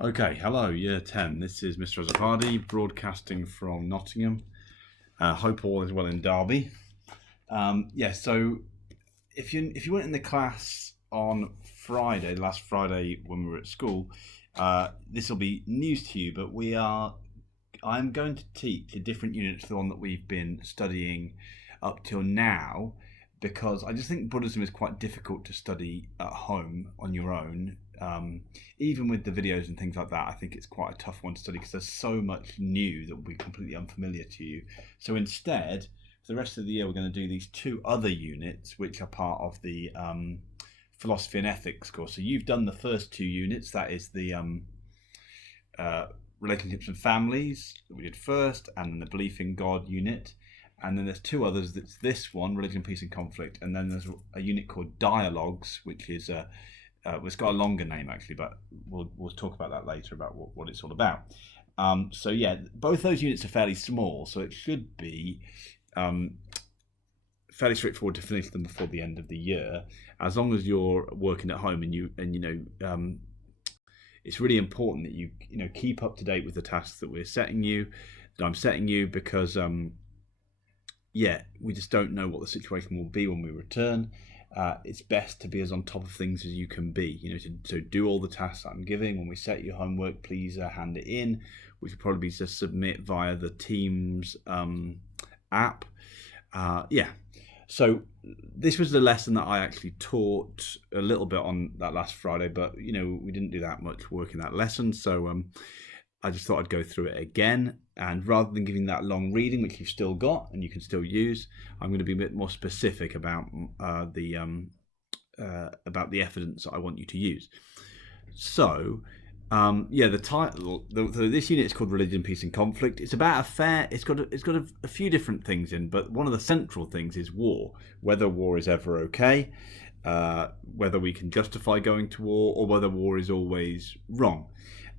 Okay, hello, Year 10. This is Mr. Azapadi broadcasting from Nottingham. Hope all is well in Derby. So if you weren't in the class on Friday, last Friday when we were at school, this will be news to you. But I'm going to teach a different unit to the one that we've been studying up till now, because I just think Buddhism is quite difficult to study at home on your own. Even with the videos and things like that, I think it's quite a tough one to study because there's so much new that will be completely unfamiliar to you. So instead, for the rest of the year, we're going to do these two other units, which are part of the philosophy and ethics course. So you've done the first two units. That is the relationships and families that we did first, and then the belief in God unit. And then there's two others. That's this one, religion, peace, and conflict. And then there's a unit called dialogues, which is it's got a longer name actually, but we'll talk about that later about what it's all about. Both those units are fairly small, so it should be fairly straightforward to finish them before the end of the year, as long as you're working at home it's really important that you keep up to date with the tasks that I'm setting you, because we just don't know what the situation will be when we return. It's best to be as on top of things as you can be, to do all the tasks I'm giving. When we set your homework, please hand it in, which will probably be to submit via the Teams app. So this was the lesson that I actually taught a little bit on that last Friday, but we didn't do that much work in that lesson, so I just thought I'd go through it again. And rather than giving that long reading, which you've still got and you can still use, I'm going to be a bit more specific about the evidence that I want you to use. So, the title. This unit is called Religion, Peace, and Conflict. It's about It's got a few different things in, but one of the central things is war. Whether war is ever okay, whether we can justify going to war, or whether war is always wrong.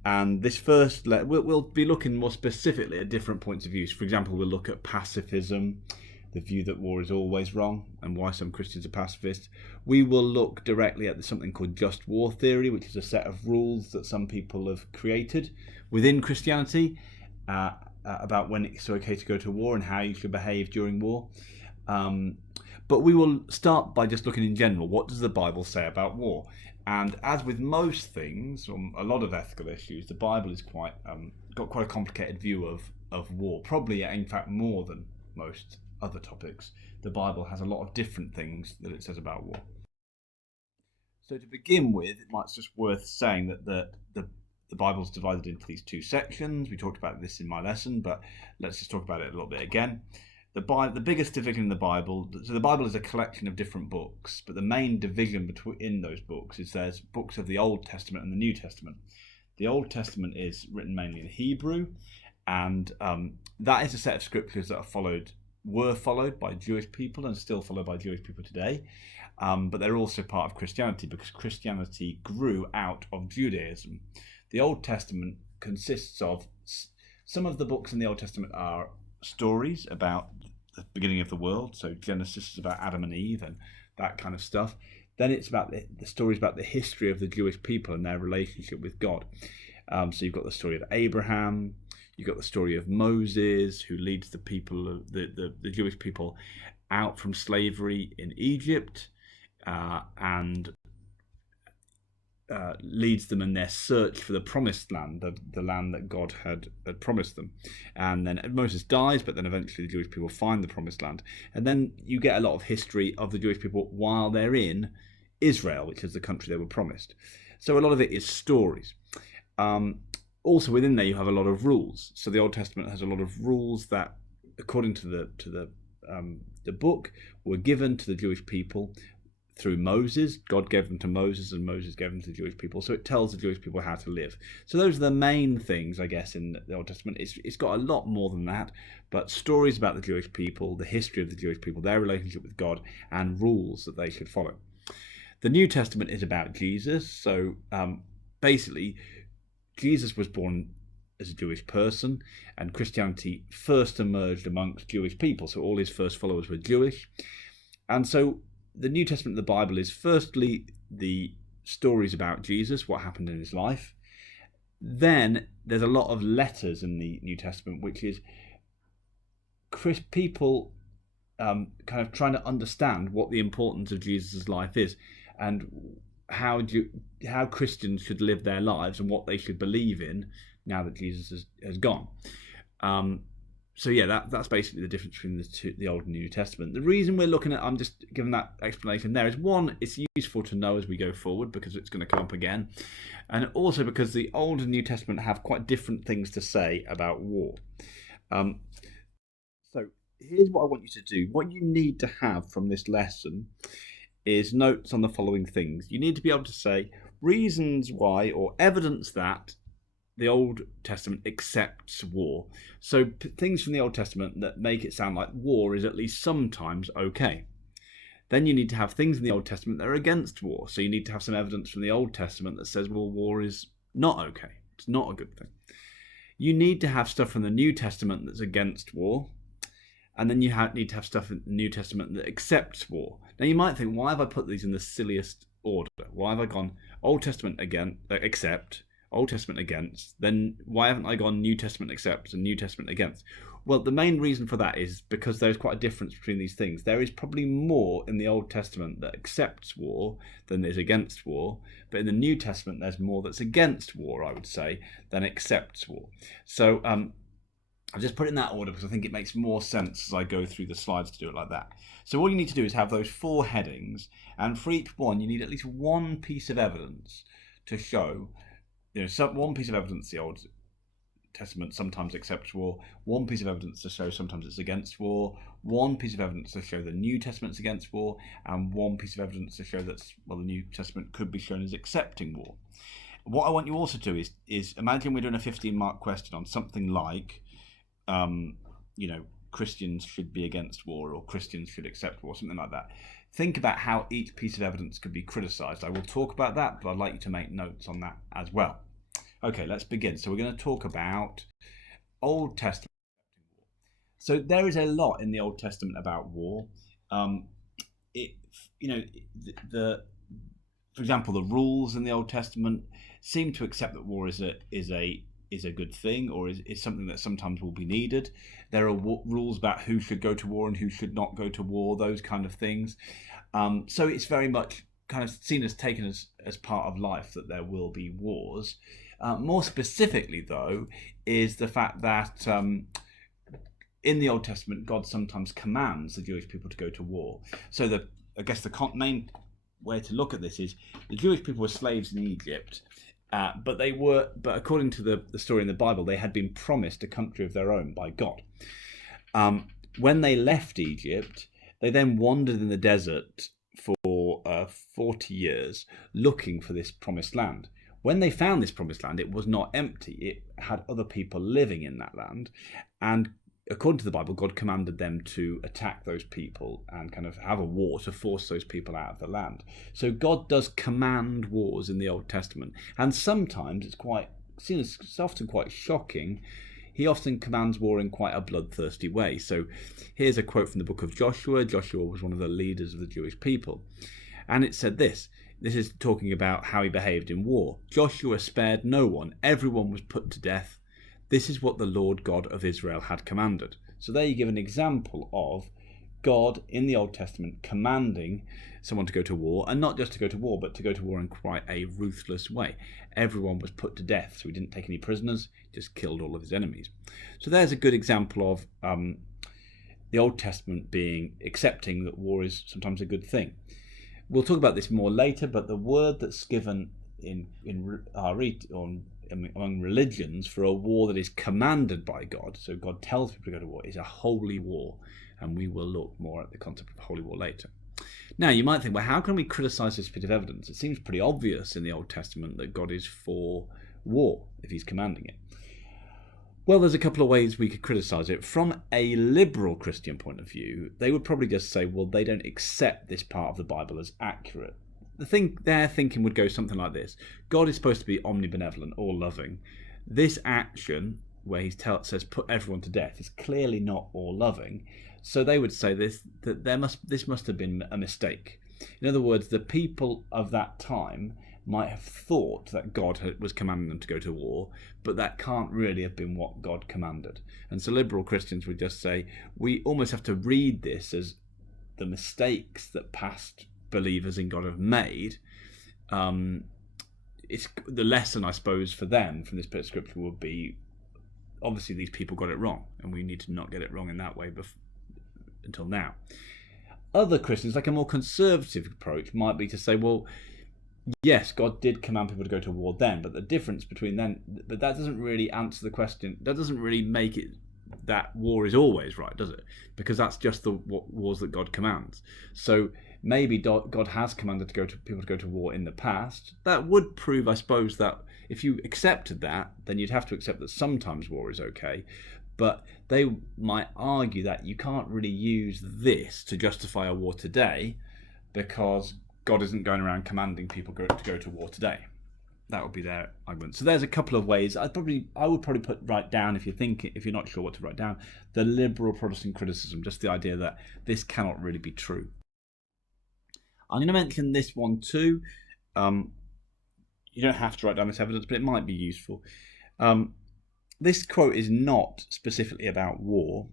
And this first, we'll be looking more specifically at different points of view. For example, we'll look at pacifism, the view that war is always wrong, and why some Christians are pacifists. We will look directly at something called just war theory, which is a set of rules that some people have created within Christianity about when it's okay to go to war and how you should behave during war. But we will start by just looking in general. What does the Bible say about war? And as with most things, a lot of ethical issues, the Bible is got quite a complicated view of war. Probably, in fact, more than most other topics. The Bible has a lot of different things that it says about war. So to begin with, it might just worth saying that the Bible's divided into these two sections. We talked about this in my lesson, but let's just talk about it a little bit again. The biggest division in the Bible, so the Bible is a collection of different books, but the main division in those books is there's books of the Old Testament and the New Testament. The Old Testament is written mainly in Hebrew, and that is a set of scriptures that were followed by Jewish people and still followed by Jewish people today, but they're also part of Christianity because Christianity grew out of Judaism. The Old Testament consists of, some of the books in the Old Testament are stories about the beginning of the world. So Genesis is about Adam and Eve and that kind of stuff. Then it's about the stories about the history of the Jewish people and their relationship with God. So you've got the story of Abraham, you've got the story of Moses, who leads the people, the Jewish people, out from slavery in Egypt, and leads them in their search for the promised land, the land that God had promised them. And then Moses dies, but then eventually the Jewish people find the promised land. And then you get a lot of history of the Jewish people while they're in Israel, which is the country they were promised. So a lot of it is stories. Also within there you have a lot of rules. So the Old Testament has a lot of rules that, according to the book, were given to the Jewish people through Moses. God gave them to Moses and Moses gave them to the Jewish people. So it tells the Jewish people how to live. So those are the main things, I guess, in the Old Testament. It's got a lot more than that, but stories about the Jewish people, the history of the Jewish people, their relationship with God, and rules that they should follow. The New Testament is about Jesus. So basically, Jesus was born as a Jewish person, and Christianity first emerged amongst Jewish people. So all his first followers were Jewish. And so the New Testament of the Bible is firstly the stories about Jesus, what happened in his life. Then there's a lot of letters in the New Testament, which is people kind of trying to understand what the importance of Jesus' life is, and how Christians should live their lives and what they should believe in now that Jesus has gone. So yeah, that's basically the difference between the Old and New Testament. The reason we're looking at, I'm just giving that explanation there, is one, it's useful to know as we go forward because it's going to come up again, and also because the Old and New Testament have quite different things to say about war. So here's what I want you to do. What you need to have from this lesson is notes on the following things. You need to be able to say reasons why, or evidence that, the Old Testament accepts war. So things from the Old Testament that make it sound like war is at least sometimes okay. Then you need to have things in the Old Testament that are against war. So you need to have some evidence from the Old Testament that says, well, war is not okay. It's not a good thing. You need to have stuff from the New Testament that's against war. And then you need to have stuff in the New Testament that accepts war. Now you might think, why have I put these in the silliest order? Why have I gone Old Testament accept, Old Testament against, then why haven't I gone New Testament accept and New Testament against? Well, the main reason for that is because there's quite a difference between these things. There is probably more in the Old Testament that accepts war than there's against war, but in the New Testament there's more that's against war, I would say, than accepts war. So I've just put it in that order because I think it makes more sense as I go through the slides to do it like that. So all you need to do is have those 4 headings, and for each one you need at least one piece of evidence to show, one piece of evidence the Old Testament sometimes accepts war, one piece of evidence to show sometimes it's against war, one piece of evidence to show the New Testament's against war, and one piece of evidence to show that, well, the New Testament could be shown as accepting war. What I want you also to do is imagine we're doing a 15-mark question on something like, Christians should be against war, or Christians should accept war, something like that. Think about how each piece of evidence could be criticised. I will talk about that, but I'd like you to make notes on that as well. Okay, let's begin. So we're going to talk about Old Testament. So there is a lot in the Old Testament about war. For example, the rules in the Old Testament seem to accept that war is a good thing, or is something that sometimes will be needed. There are rules about who should go to war and who should not go to war, those kind of things. So it's very much kind of seen as taken as part of life that there will be wars. More specifically, though, is the fact that in the Old Testament, God sometimes commands the Jewish people to go to war. So I guess the main way to look at this is the Jewish people were slaves in Egypt. But according to the story in the Bible, they had been promised a country of their own by God. When they left Egypt, they then wandered in the desert for 40 years looking for this promised land. When they found this promised land, it was not empty. It had other people living in that land. And according to the Bible, God commanded them to attack those people and kind of have a war to force those people out of the land. So God does command wars in the Old Testament. And sometimes it's often quite shocking. He often commands war in quite a bloodthirsty way. So here's a quote from the book of Joshua. Joshua was one of the leaders of the Jewish people. And it said this. This is talking about how he behaved in war. Joshua spared no one. Everyone was put to death. This is what the Lord God of Israel had commanded. So there you give an example of God in the Old Testament commanding someone to go to war, and not just to go to war, but to go to war in quite a ruthless way. Everyone was put to death, so he didn't take any prisoners, just killed all of his enemies. So there's a good example of the Old Testament accepting that war is sometimes a good thing. We'll talk about this more later, but the word that's given among religions for a war that is commanded by God, so God tells people to go to war, is a holy war, and we will look more at the concept of holy war later. Now you might think, well, how can we criticize this bit of evidence? It seems pretty obvious in the Old Testament that God is for war if he's commanding it. Well, there's a couple of ways we could criticize it. From a liberal Christian point of view, they would probably just say, well, they don't accept this part of the Bible as accurate. Their thinking would go something like this. God is supposed to be omnibenevolent, all-loving. This action, where he says put everyone to death, is clearly not all-loving. So they would say this must have been a mistake. In other words, the people of that time might have thought that God was commanding them to go to war, but that can't really have been what God commanded. And so liberal Christians would just say, we almost have to read this as the mistakes that past believers in God have made. It's the lesson, I suppose, for them from this bit of scripture would be, obviously these people got it wrong, and we need to not get it wrong in that way until now. Other Christians, like a more conservative approach, might be to say, well, yes, God did command people to go to war then, but the difference between then, but that doesn't really answer the question. That doesn't really make it that war is always right, does it? Because that's just the wars that God commands. So maybe God has commanded people to go to war in the past. That would prove, I suppose, that if you accepted that, then you'd have to accept that sometimes war is okay. But they might argue that you can't really use this to justify a war today, because God isn't going around commanding people to go to war today. That would be their argument. So there's a couple of ways. I would probably write down, if you're not sure what to write down, the liberal Protestant criticism, just the idea that this cannot really be true. I'm going to mention this one too. You don't have to write down this evidence, but it might be useful. This quote is not specifically about war.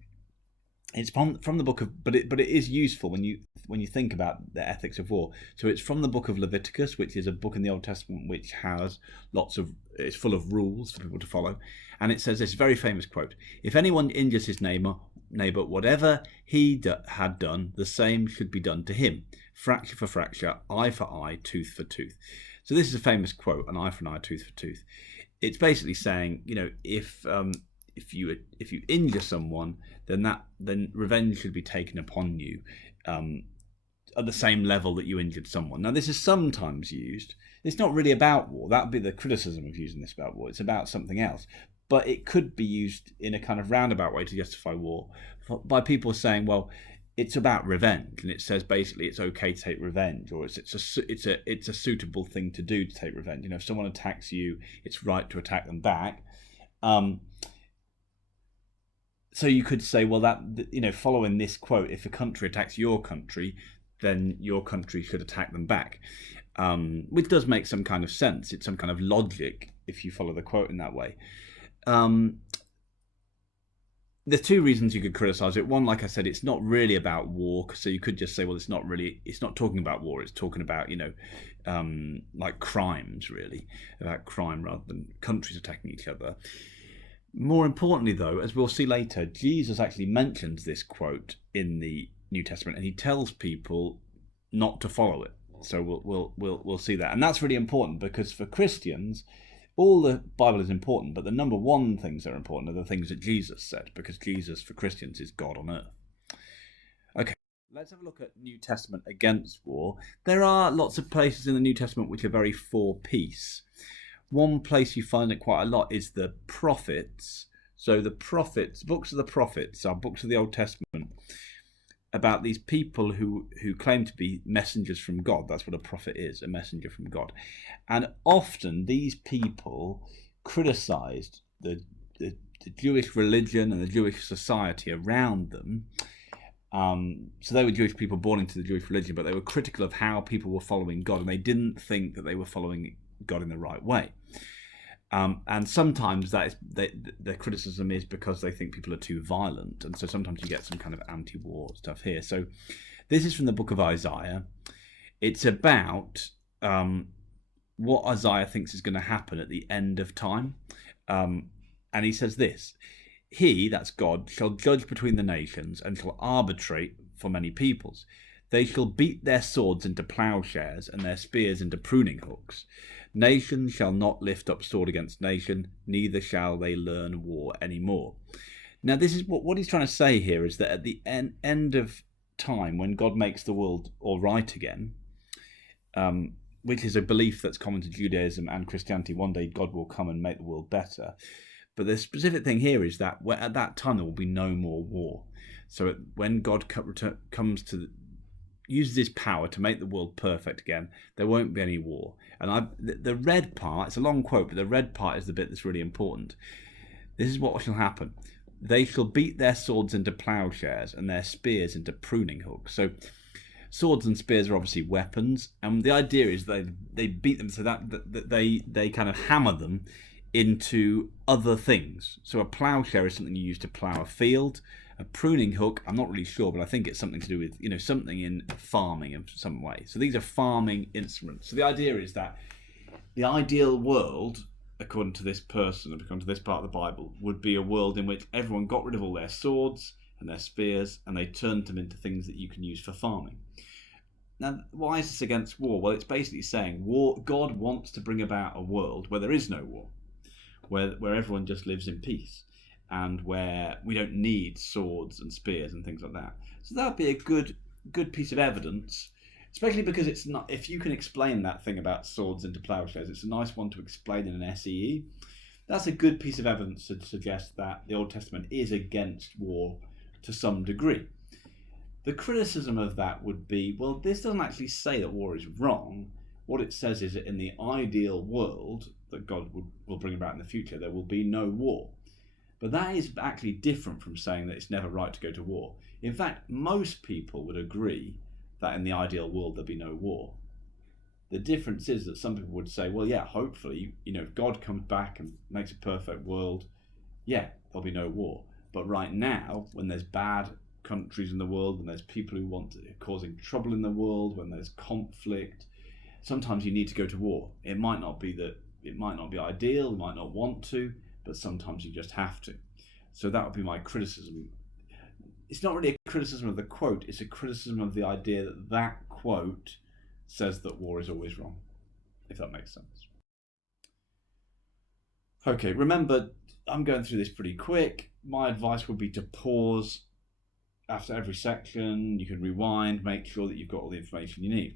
It's from the book of, but it is useful when you think about the ethics of war. So it's from the book of Leviticus, which is a book in the Old Testament which has it's full of rules for people to follow, and it says this very famous quote: "If anyone injures his neighbour, whatever he had done, the same should be done to him. Fracture for fracture, eye for eye, tooth for tooth." So this is a famous quote: "An eye for an eye, tooth for tooth." It's basically saying, if you injure someone, then revenge should be taken upon you at the same level that you injured someone. Now, this is sometimes used. It's not really about war. That would be the criticism of using this about war. It's about something else. But it could be used in a kind of roundabout way to justify war by people saying, well, it's about revenge, and it says basically it's okay to take revenge, or it's a suitable thing to do to take revenge. If someone attacks you, it's right to attack them back. So you could say, well, that following this quote, if a country attacks your country, then your country should attack them back, which does make some kind of sense. It's some kind of logic if you follow the quote in that way. There's two reasons you could criticize it. One, like I said, it's not really about war, so you could just say, well, it's not talking about war. It's talking about like crimes, really, about crime rather than countries attacking each other. More importantly, though, as we'll see later, Jesus actually mentions this quote in the New Testament, and he tells people not to follow it. So we'll see that, and that's really important, because for Christians, all the Bible is important, but the number one things that are important are the things that Jesus said, because Jesus for Christians is God on earth. Okay, let's have a look at New Testament against war. There are lots of places in the New Testament which are very for peace. One place you find it quite a lot is the prophets. So the prophets, books of the prophets are books of the Old Testament about these people who claim to be messengers from God. That's what a prophet is, a messenger from God. And often these people criticized the Jewish religion and the Jewish society around them. So they were Jewish people born into the Jewish religion, but they were critical of how people were following God, and they didn't think that they were following God in the right way. And sometimes the criticism is because they think people are too violent, and so sometimes you get some kind of anti-war stuff here. So this is from the book of Isaiah. It's about what Isaiah thinks is going to happen at the end of time, and he says this: "He," that's God, "shall judge between the nations and shall arbitrate for many peoples. They shall beat their swords into plowshares and their spears into pruning hooks. Nation shall not lift up sword against nation, neither shall they learn war anymore." Now, this is what he's trying to say here, is that at the end of time, when God makes the world all right again, which is a belief that's common to Judaism and Christianity, one day God will come and make the world better. But the specific thing here is that at that time there will be no more war. So when God uses his power to make the world perfect again, there won't be any war. And the red part, it's a long quote, but the red part is the bit that's really important. This is what shall happen: "They shall beat their swords into plowshares and their spears into pruning hooks." Swords and spears are obviously weapons, and the idea is they beat them so that they kind of hammer them into other things. So a ploughshare is something you use to plough a field. A pruning hook, I'm not really sure, but I think it's something to do with, something in farming in some way. So these are farming instruments. So the idea is that the ideal world, according to this person, according to this part of the Bible, would be a world in which everyone got rid of all their swords and their spears, and they turned them into things that you can use for farming. Now, why is this against war? Well, it's basically saying God wants to bring about a world where there is no war, where everyone just lives in peace, and where we don't need swords and spears and things like that. So that would be a good piece of evidence, especially because it's not. If you can explain that thing about swords into ploughshares, it's a nice one to explain in an SEE. That's a good piece of evidence to suggest that the Old Testament is against war to some degree. The criticism of that would be, well, this doesn't actually say that war is wrong. What it says is that in the ideal world that God will bring about in the future, there will be no war. But that is actually different from saying that it's never right to go to war. In fact, most people would agree that in the ideal world there'll be no war. The difference is that some people would say, well, yeah, hopefully, if God comes back and makes a perfect world, yeah, there'll be no war. But right now, when there's bad countries in the world, when there's people who want to causing trouble in the world, when there's conflict, sometimes you need to go to war. It might not be ideal, you might not want to, but sometimes you just have to. So that would be my criticism. It's not really a criticism of the quote, it's a criticism of the idea that quote says that war is always wrong, if that makes sense. Okay, remember, I'm going through this pretty quick. My advice would be to pause after every section. You can rewind, make sure that you've got all the information you need.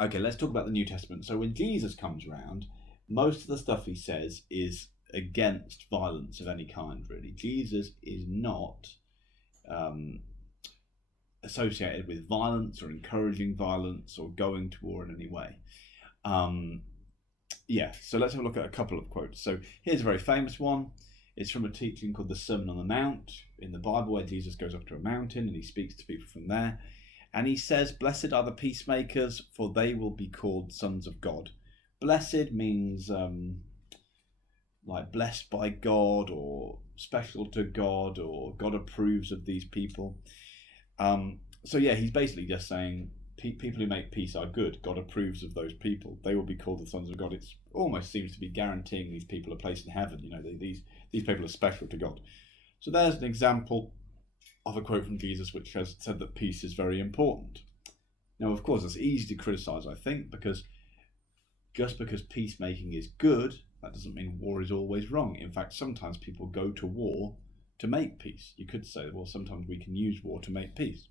Okay, let's talk about the New Testament. So when Jesus comes around, most of the stuff he says is against violence of any kind, really. Jesus is not associated with violence or encouraging violence or going to war in any way. So let's have a look at a couple of quotes. So here's a very famous one. It's from a teaching called the Sermon on the Mount in the Bible, where Jesus goes up to a mountain and he speaks to people from there. And he says, "Blessed are the peacemakers, for they will be called sons of God." Blessed means like blessed by God, or special to God, or God approves of these people. He's basically just saying people who make peace are good. God approves of those people. They will be called the sons of God. It almost seems to be guaranteeing these people a place in heaven. These people are special to God. So there's an example of a quote from Jesus which has said that peace is very important. Now, of course, it's easy to criticize, I think, because just because peacemaking is good, that doesn't mean war is always wrong. In fact, sometimes people go to war to make peace. You could say, well, sometimes we can use war to make peace.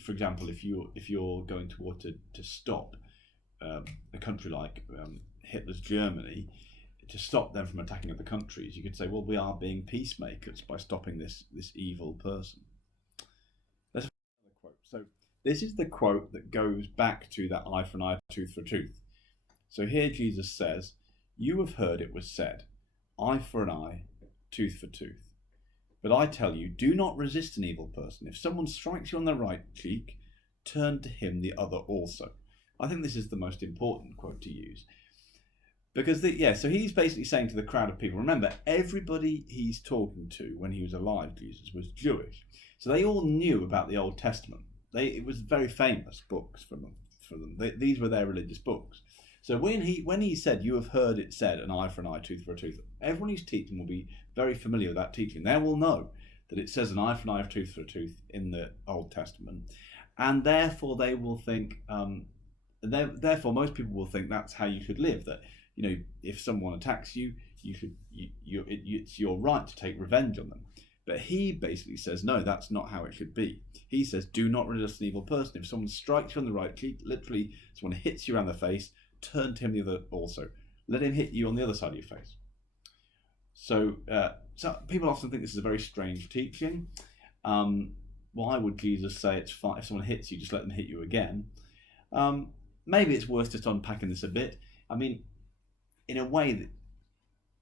For example, if you're going to war to stop a country like Hitler's Germany, to stop them from attacking other countries, you could say, well, we are being peacemakers by stopping this evil person. Let's have another quote. So this is the quote that goes back to that eye for an eye, tooth for a tooth. So here Jesus says, "You have heard it was said, eye for an eye, tooth for tooth. But I tell you, do not resist an evil person. If someone strikes you on the right cheek, turn to him the other also." I think this is the most important quote to use. Because, so he's basically saying to the crowd of people, remember, everybody he's talking to when he was alive, Jesus, was Jewish. So they all knew about the Old Testament. It was very famous books for them. These were their religious books. So when he said, "You have heard it said, an eye for an eye, tooth for a tooth," everyone who's teaching will be very familiar with that teaching. They will know that it says an eye for an eye, tooth for a tooth in the Old Testament. And therefore they will think, therefore most people will think that's how you should live, that if someone attacks you, it's your right to take revenge on them. But he basically says, no, that's not how it should be. He says, do not resist an evil person. If someone strikes you on the right cheek, literally someone hits you around the face, turn to him the other also. Let him hit you on the other side of your face. So people often think this is a very strange teaching. Why would Jesus say it's fine if someone hits you, just let them hit you again? Maybe it's worth just unpacking this a bit. I mean, in a way, that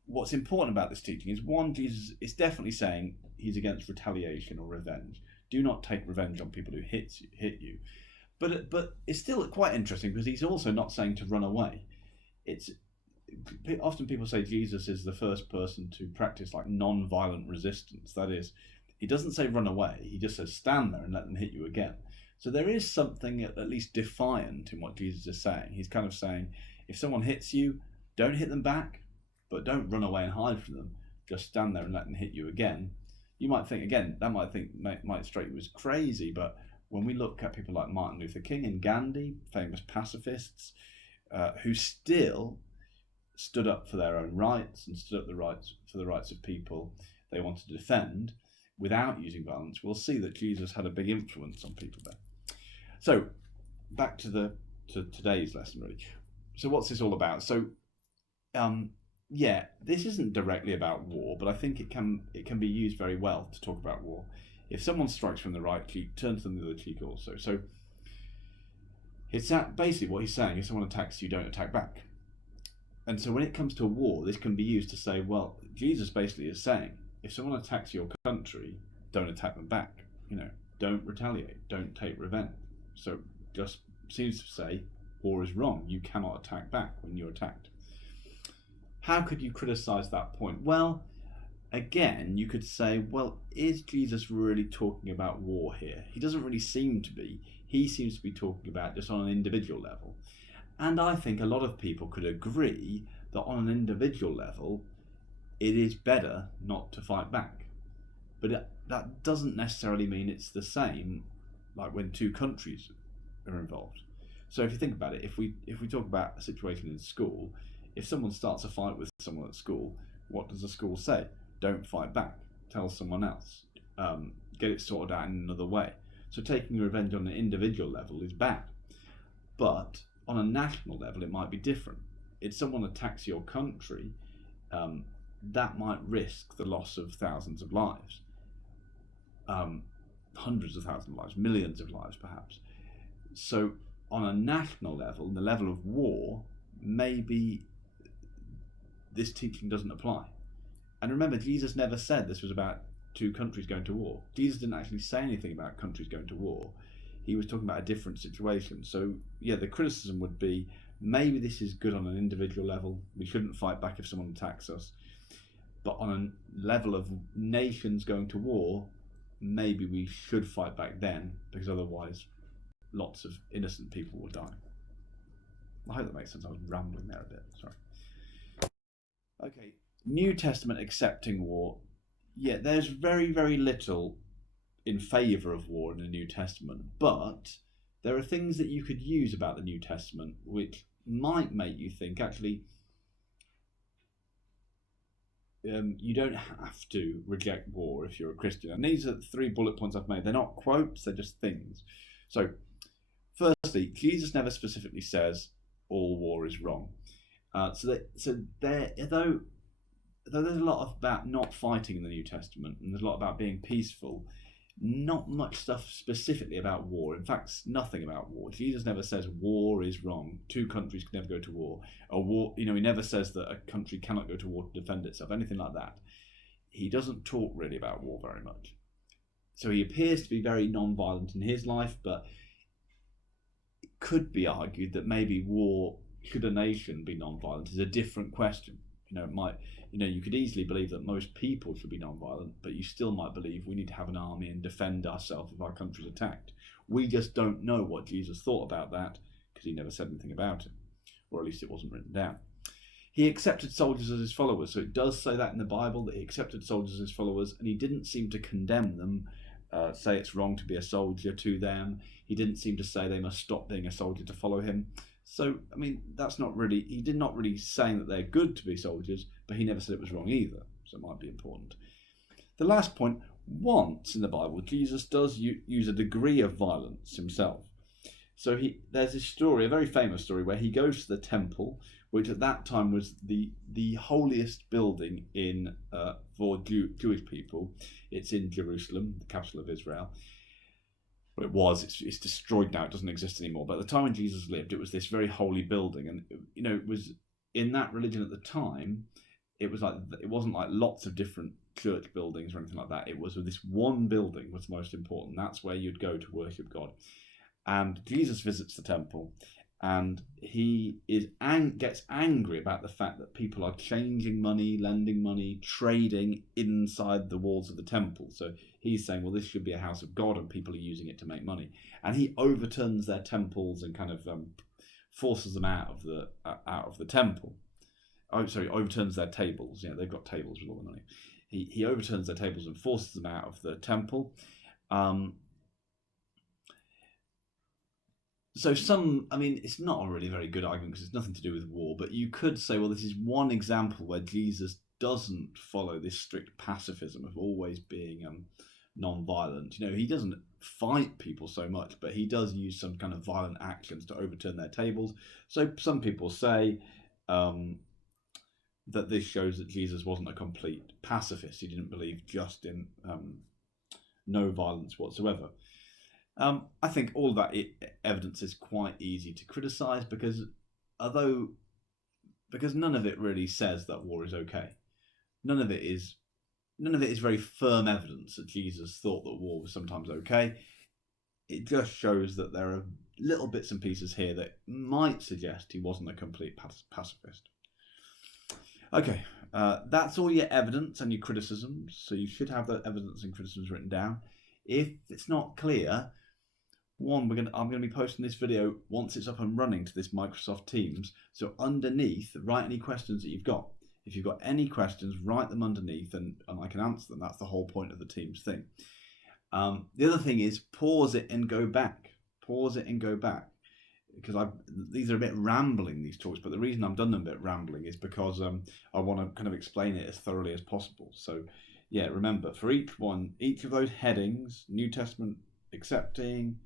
what's important about this teaching is, one, Jesus is definitely saying he's against retaliation or revenge. Do not take revenge on people who hit you. But it's still quite interesting because he's also not saying to run away. It's often people say Jesus is the first person to practice like non-violent resistance. That is, he doesn't say run away. He just says stand there and let them hit you again. So there is something at least defiant in what Jesus is saying. He's kind of saying, if someone hits you, don't hit them back, but don't run away and hide from them. Just stand there and let them hit you again. You might think, again, that might strike you as crazy, but when we look at people like Martin Luther King and Gandhi, famous pacifists, who still stood up for their own rights and stood up for the rights of people they wanted to defend without using violence, we'll see that Jesus had a big influence on people there. So back to today's lesson, really. So what's this all about? So this isn't directly about war, but I think it can be used very well to talk about war. If someone strikes from the right cheek, turn to them the other cheek also. So it's that basically what he's saying: if someone attacks you, don't attack back. And so when it comes to war, this can be used to say, well, Jesus basically is saying, if someone attacks your country, don't attack them back. Don't retaliate, don't take revenge. So just seems to say war is wrong. You cannot attack back when you're attacked. How could you criticize that point? Well, again, you could say, well, is Jesus really talking about war here? He doesn't really seem to be. He seems to be talking about just on an individual level. And I think a lot of people could agree that on an individual level, it is better not to fight back. But that doesn't necessarily mean it's the same like when two countries are involved. So if you think about it, if we talk about a situation in school, if someone starts a fight with someone at school, what does the school say? Don't fight back. Tell someone else. Get it sorted out in another way. So taking revenge on an individual level is bad. But on a national level, it might be different. If someone attacks your country, that might risk the loss of thousands of lives. Hundreds of thousands of lives, millions of lives perhaps. So on a national level, the level of war, maybe this teaching doesn't apply. And remember, Jesus never said this was about two countries going to war. Jesus didn't actually say anything about countries going to war. He was talking about a different situation. So yeah, the criticism would be, maybe this is good on an individual level. We shouldn't fight back if someone attacks us. But on a level of nations going to war, maybe we should fight back then, because otherwise lots of innocent people will die. I hope that makes sense. I was rambling there a bit, sorry. Okay, New Testament accepting war. Yeah, there's very, very little in favour of war in the New Testament, but there are things that you could use about the New Testament which might make you think, actually, you don't have to reject war if you're a Christian. And these are the 3 bullet points I've made. They're not quotes, they're just things. So, firstly, Jesus never specifically says all war is wrong. Though there's a lot about not fighting in the New Testament, and there's a lot about being peaceful, not much stuff specifically about war. In fact, nothing about war. Jesus never says war is wrong. Two countries can never go to war. He never says that a country cannot go to war to defend itself, anything like that. He doesn't talk really about war very much. So he appears to be very non-violent in his life, but it could be argued that maybe war, should a nation be non-violent, is a different question. You could easily believe that most people should be non-violent, but you still might believe we need to have an army and defend ourselves if our country's attacked. We just don't know what Jesus thought about that, because he never said anything about it, or at least it wasn't written down. He accepted soldiers as his followers, so it does say that in the Bible, that he accepted soldiers as his followers, and he didn't seem to condemn them, say it's wrong to be a soldier to them. He didn't seem to say they must stop being a soldier to follow him. So, that's not really, he did not really saying that they're good to be soldiers, but he never said it was wrong either. So it might be important. The last point, once in the Bible, Jesus does use a degree of violence himself. So there's this story, a very famous story, where he goes to the temple, which at that time was the holiest building for Jewish people. It's in Jerusalem, the capital of Israel. Well, it was. It's destroyed now. It doesn't exist anymore. But at the time when Jesus lived, it was this very holy building, and it was in that religion at the time. It wasn't like lots of different church buildings or anything like that. It was this one building was most important. That's where you'd go to worship God. And Jesus visits the temple, and he gets angry about the fact that people are changing money, lending money, trading inside the walls of the temple. So he's saying, well, this should be a house of God, and people are using it to make money. And he overturns their temples and kind of forces them out of the temple. Oh, sorry, overturns their tables. Yeah, they've got tables with all the money. He overturns their tables and forces them out of the temple. So it's not a really very good argument because it's nothing to do with war, but you could say, well, this is one example where Jesus doesn't follow this strict pacifism of always being non-violent. He doesn't fight people so much, but he does use some kind of violent actions to overturn their tables. So some people say that this shows that Jesus wasn't a complete pacifist. He didn't believe just in no violence whatsoever. I think all of that evidence is quite easy to criticise because none of it really says that war is okay. None of it is very firm evidence that Jesus thought that war was sometimes okay. It just shows that there are little bits and pieces here that might suggest he wasn't a complete pacifist. Okay, that's all your evidence and your criticisms. So you should have the evidence and criticisms written down. If it's not clear, I'm going to be posting this video once it's up and running to this Microsoft Teams. So underneath, write any questions that you've got. If you've got any questions, write them underneath and I can answer them. That's the whole point of the Teams thing. The other thing is pause it and go back. Pause it and go back. Because these are a bit rambling, these talks, but the reason I've done them a bit rambling is because I want to kind of explain it as thoroughly as possible. So yeah, remember, for each of those headings, New Testament accepting,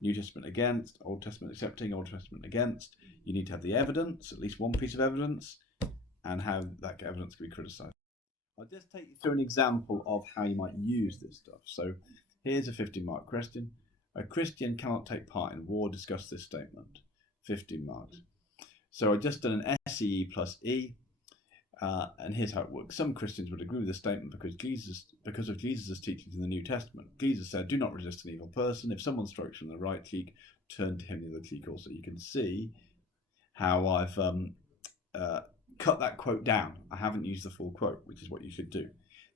New Testament against, Old Testament accepting, Old Testament against, you need to have the evidence, at least one piece of evidence, and how that evidence can be criticised. I'll just take you through an example of how you might use this stuff. So here's a 15-mark question. A Christian cannot take part in war. Discuss this statement. 15 marks. So I've just done an SEE plus E, and here's how it works. Some Christians would agree with this statement because of Jesus' teachings in the New Testament. Jesus said, "Do not resist an evil person. If someone strikes you on the right cheek, turn to him the other cheek also." You can see how I've cut that quote down. I haven't used the full quote, which is what you should do.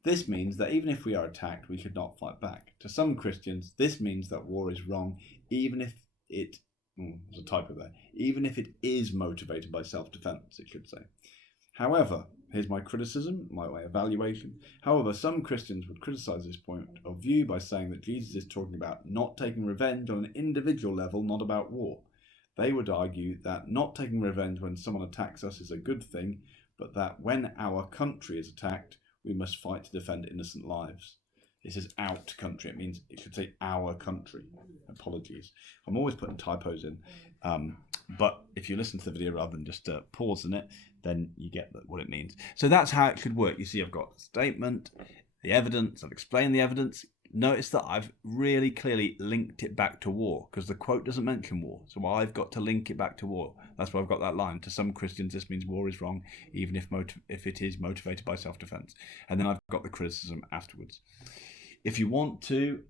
This means that even if we are attacked, we should not fight back. To some Christians, this means that war is wrong, even if it, there's a typo there, even if it is motivated by self-defense, it should say. However, here's my criticism, my evaluation. However, some Christians would criticize this point of view by saying that Jesus is talking about not taking revenge on an individual level, not about war. They would argue that not taking revenge when someone attacks us is a good thing, but that when our country is attacked, we must fight to defend innocent lives. This is out country. It means it should say our country. Apologies. I'm always putting typos in. But if you listen to the video rather than just pausing it, then you get what it means. So that's how it should work. You see, I've got the statement, the evidence. I've explained the evidence. Notice that I've really clearly linked it back to war because the quote doesn't mention war. So I've got to link it back to war. That's why I've got that line. To some Christians, this means war is wrong, even if it is motivated by self-defense. And then I've got the criticism afterwards. If you want to,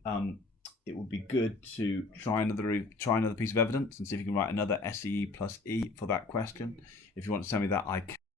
it would be good to try another piece of evidence and see if you can write another SEE plus E for that question. If you want to send me that, I